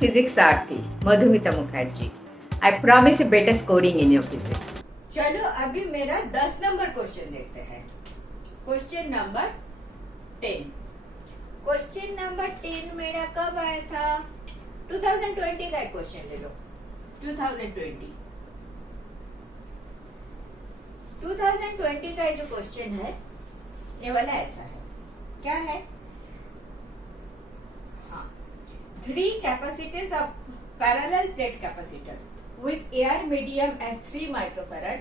physics Sarathi Madhumita Mukherjee. I promise you better scoring in your physics. चलो अभी मेरा 10 number question देखते हैं. Question number 10. क्वेश्चन नंबर 10 मेरा कब आया था? 2020 का एक क्वेश्चन ले लो. 2020 का जो क्वेश्चन है ये वाला ऐसा है. क्या है? हाँ, 3 capacitors of parallel plate capacitor with air medium as 3 microfarad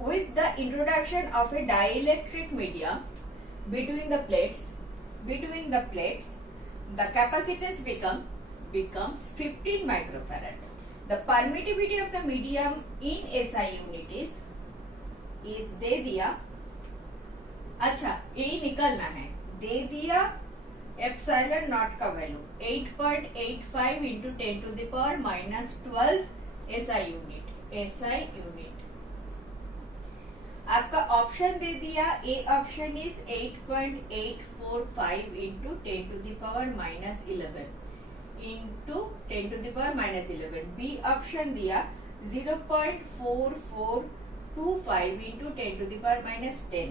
with the introduction of a dielectric medium between the plates the capacitance becomes 15 microfarad. The permittivity of the medium in SI unit is दे दिया. अच्छा, यही निकलना है. दे दिया epsilon not का value 8.85 into 10 to the power -12 SI unit. आपका option दे दिया. A option is 8.845 into 10 to the power -11 into 10 to the power -11. B option दिया 0.4425 into 10 to the power -10.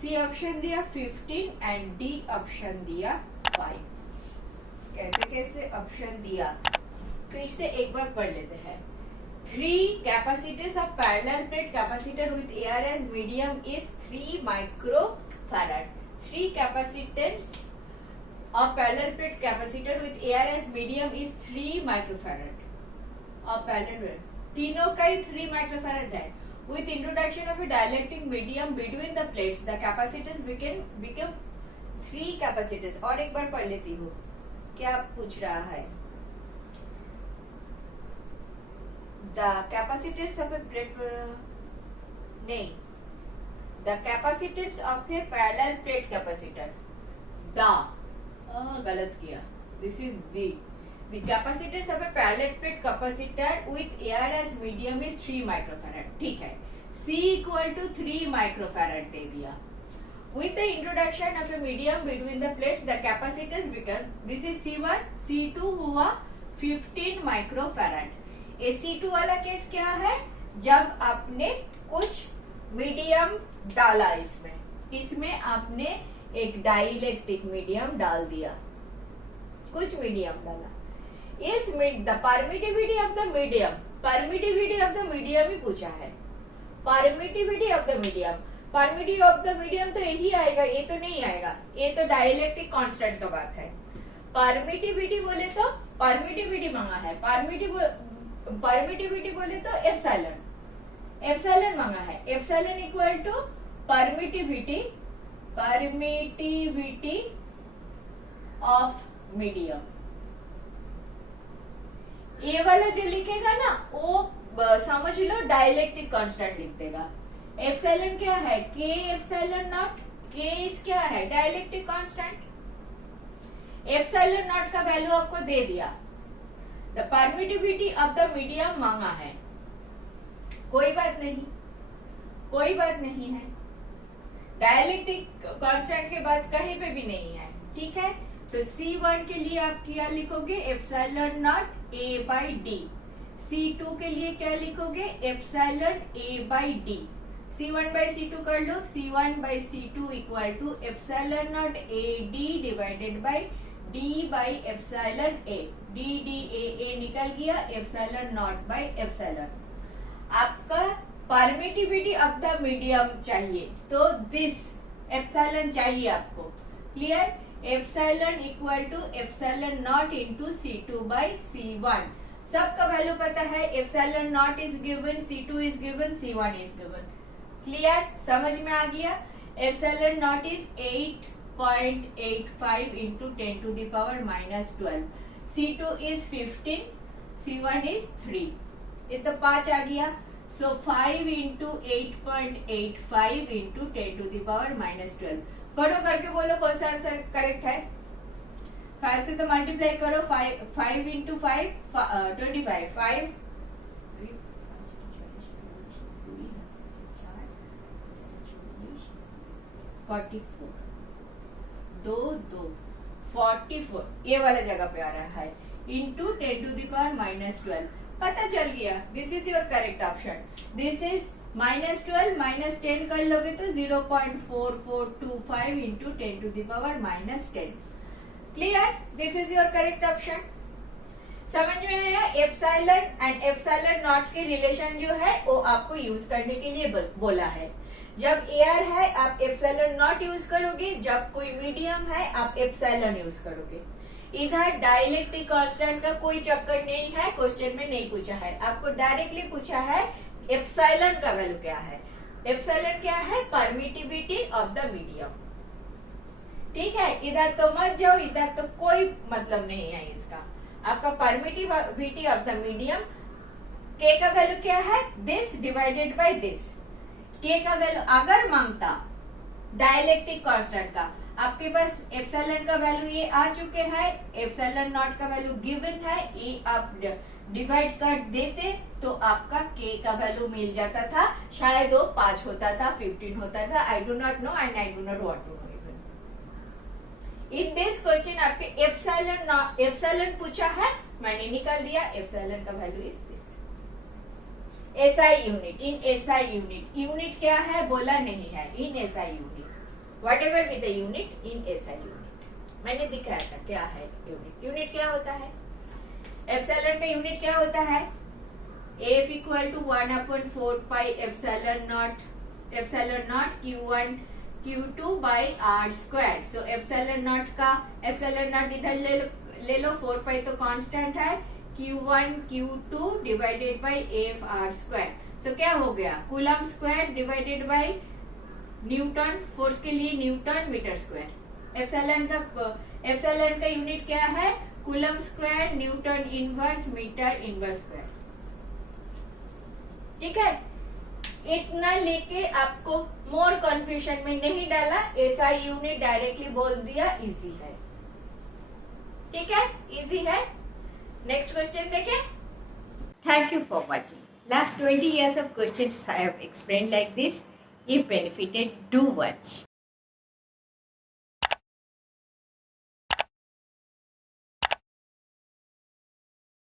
C option दिया 15 एंड डी ऑप्शन दिया 5. कैसे option दिया फिर से एक बार पढ़ लेते हैं. 3 capacitors of parallel plate capacitor with air as medium is 3 microfarad. 3 capacitors of parallel plate capacitor with air as medium is 3 microfarad. और parallel तीनों का ही 3 microfarad है. With introduction of a dielectric medium between the plates, the capacitance become 3 capacitors. और एक बार पढ़ लेती हूँ. क्या पूछ रहा है? The capacitance of a plate नहीं. The capacitance of a parallel plate capacitor. गलत किया. This is the capacitance of a parallel plate capacitor with air as medium is 3 microfarad. ठीक है. C equal to 3 microfarad दे दिया. With the introduction of a medium between the plates, the capacitance become, this is C1, C2 हुआ 15 microfarad. ये C2 वाला case क्या है? जब आपने कुछ मीडियम डाला इसमें आपने एक डाइलेक्ट्रिक मीडियम डाल दिया. कुछ मीडियम डाला. Is the permittivity of the medium ही पूछा है. परमिटिविटी ऑफ द मीडियम तो यही आएगा. ये तो नहीं आएगा. ये तो डाइलेक्ट्रिक कांस्टेंट का बात है. परमिटिविटी बोले तो परमिटिविटी मांगा है. परमिटिविटी बोले तो एप्सिलॉन मांगा है. Epsilon equal to permittivity of medium. ये वाला जो लिखेगा ना वो समझ लो डाइलेक्ट्रिक कांस्टेंट लिख देगा. एप्सिलॉन क्या है? के एप्सिलॉन नॉट. के इस क्या है? Dielectric constant. एप्सिलॉन नॉट का वैल्यू आपको दे दिया. The permittivity of the medium मांगा है. कोई बात नहीं है. डाइलेक्ट्रिक कांस्टेंट के बाद कहीं पे भी नहीं है. ठीक है. तो C1 के लिए आप क्या लिखोगे? Epsilon not A by D. C2 के लिए क्या लिखोगे? Epsilon A by D. C1 by C2 कर लो. C1 by C2 equal to epsilon not A D divided by D by epsilon A. D A निकल गया. Epsilon not by epsilon. आपका permittivity of the medium चाहिए तो this epsilon चाहिए आपको. Clear? Epsilon equal to epsilon not into C2 by C1. सबका value पता है. Epsilon not is given, C2 is given, C1 is given. Clear? समझ में आ गया. Epsilon not is 8.85 into 10 to the power -12. C2 is 15, C1 is 3. ये तो 5 आ गया. सो 5 into 8.85 into 10 to the power -12. करो करके बोलो कौन सा आंसर करेक्ट है. 5 से तो मल्टीप्लाई करो. 5 इंटू 5 25. 5 44 2 2 44 ये वाला जगह पे आ रहा है इंटू 10 टू द पावर -12 पता चल गया this is your correct option this is -12 -10 कर लोगे तो 0.4425 into 10 to the power -10 clear this is your correct option समझ में आया एप्सिलॉन एंड एप्सिलॉन नॉट के रिलेशन जो है वो आपको यूज करने के लिए बोला है जब एयर है आप एप्सिलॉन नॉट यूज करोगे जब कोई मीडियम है आप एप्सिलॉन यूज करोगे इधर डाइलेक्ट्रिक कांस्टेंट का कोई चक्कर नहीं है क्वेश्चन में नहीं पूछा है आपको डायरेक्टली पूछा है एप्सिलॉन का वैल्यू क्या है एप्सिलॉन क्या है परमिटिविटी ऑफ द मीडियम ठीक है इधर तो मत जाओ इधर तो कोई मतलब नहीं है इसका आपका परमिटिविटी ऑफ द मीडियम के का वैल्यू क्या है दिस डिवाइडेड बाय दिस के का वैल्यू अगर मांगता डाइलेक्ट्रिक कांस्टेंट का आपके पास एप्सिलॉन का वैल्यू ये आ चुके हैं एप्सिलॉन नॉट का वैल्यू गिवन है ये आप डिवाइड कर देते तो आपका के का वैल्यू मिल जाता था शायद वो 5 होता था 15 होता था I do not know and I do not want to know even in this question आपके एप्सिलॉन पूछा है मैंने निकाल दिया एप्सिलॉन का value is this SI unit in SI unit क्या है बोला नहीं है in SI unit whatever with the unit in SI unit मैंने दिखाया था क्या है यूनिट क्या होता है एप्सिलॉन का यूनिट क्या होता है F equal to 1/4 pi epsilon not Q1 Q2 by R square so epsilon not इधर ले लो 4 पाई तो कांस्टेंट है Q1 Q2 divided by F R square so क्या हो गया coulomb square divided by newton force के लिए न्यूटन मीटर स्क्वायर एप्सिलॉन का यूनिट क्या है coulomb square newton inverse metre inverse square ठीक है इतना लेके आपको मोर कंफ्यूजन में नहीं डाला ऐसा यूनिट डायरेक्टली बोल दिया इजी है ठीक है इजी है नेक्स्ट क्वेश्चन देखें Thank you for watching. Last 20 years of questions I have explained like this. If benefited, do watch.